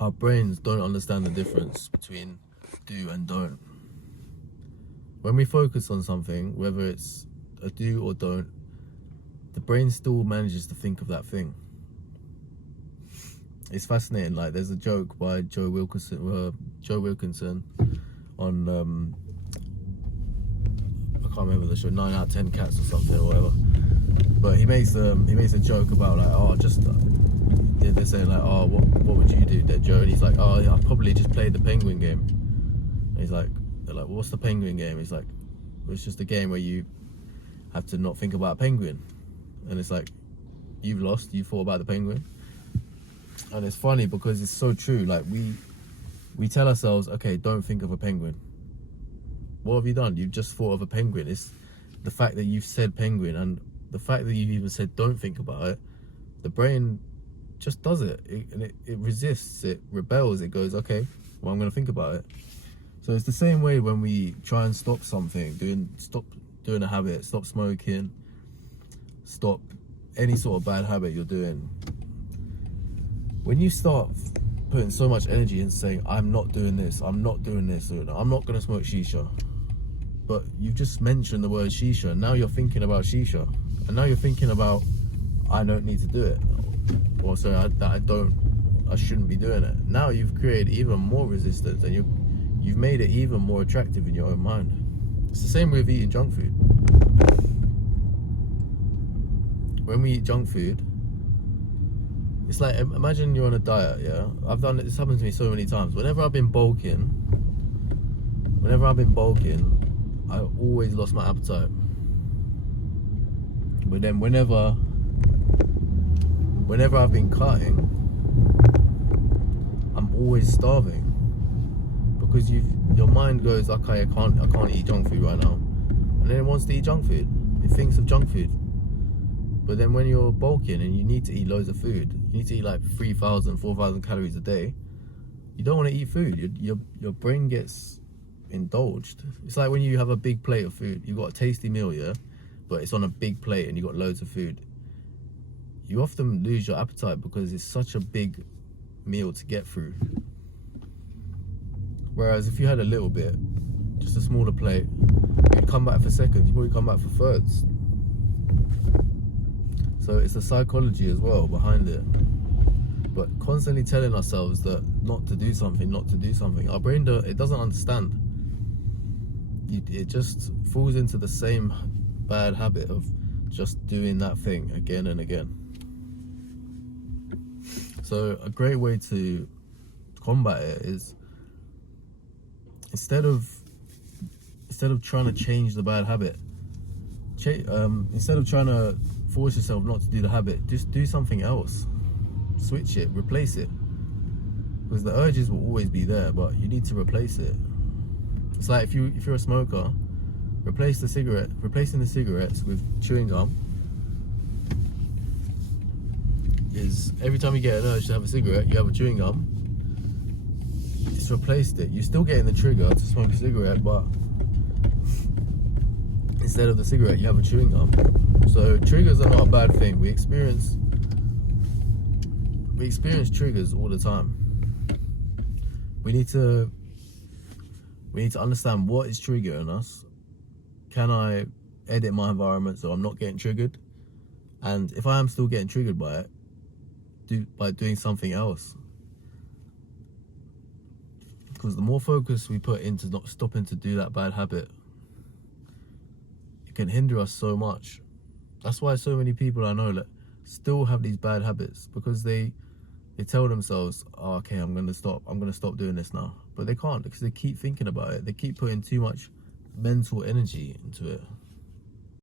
our brains don't understand the difference between do and don't. When we focus on something, whether it's a do or don't, the brain still manages to think of that thing. It's fascinating. Like, there's a joke by Joe Wilkinson on I can't remember the show, 9 out of 10 Cats or something or whatever. But he makes a joke about like, they're saying like, what would you do there, Joe? And he's like, I'll probably just play the penguin game. And he's like, they're like, what's the penguin game? He's like, it's just a game where you have to not think about a penguin. And it's like, you've lost, you thought about the penguin. And it's funny because it's so true. Like, we tell ourselves, okay, don't think of a penguin. What have you done? You've just thought of a penguin. It's the fact that you've said penguin and the fact that you've even said don't think about it. The brain just does it. It resists, it rebels, it goes, okay, well, I'm going to think about it. So it's the same way when we try and stop something, stop doing a habit, stop smoking, stop any sort of bad habit you're doing. When you start putting so much energy into saying, I'm not doing this, I'm not doing this, or I'm not going to smoke shisha, but you've just mentioned the word shisha, and now you're thinking about shisha, and now you're thinking about, I don't need to do it, or sorry, I shouldn't be doing it. Now you've created even more resistance, and you've made it even more attractive in your own mind. It's the same with eating junk food. When we eat junk food, it's like, imagine you're on a diet, yeah? This happens to me so many times. Whenever I've been bulking, I always lost my appetite. But then whenever I've been cutting, I'm always starving. Because your mind goes, okay, I can't eat junk food right now. And then it wants to eat junk food. It thinks of junk food. But then when you're bulking and you need to eat loads of food, you need to eat like 3,000, 4,000 calories a day, you don't want to eat food. Your brain gets indulged. It's like when you have a big plate of food, you've got a tasty meal, yeah, but it's on a big plate and you've got loads of food. You often lose your appetite because it's such a big meal to get through. Whereas if you had a little bit, just a smaller plate, you'd come back for seconds, you'd probably come back for thirds. So it's the psychology as well behind it. But constantly telling ourselves that not to do something, our brain it doesn't understand. It just falls into the same bad habit of just doing that thing again and again. So a great way to combat it is, instead of trying to change the bad habit, instead of trying to force yourself not to do the habit, just do something else. Switch it, replace it. Because the urges will always be there, but you need to replace it. It's like if you're a smoker, replacing the cigarettes with chewing gum is, every time you get an urge to have a cigarette, you have a chewing gum. It's replaced it. You're still getting the trigger to smoke a cigarette, but instead of the cigarette, you have a chewing gum. So triggers are not a bad thing. We experience triggers all the time. We need to understand what is triggering us. Can I edit my environment so I'm not getting triggered? And if I am still getting triggered by it, by doing something else. Because the more focus we put into not stopping to do that bad habit, it can hinder us so much. That's why so many people I know that still have these bad habits, because they tell themselves, oh, okay, I'm gonna stop doing this now. But they can't, because they keep thinking about it. They keep putting too much mental energy into it.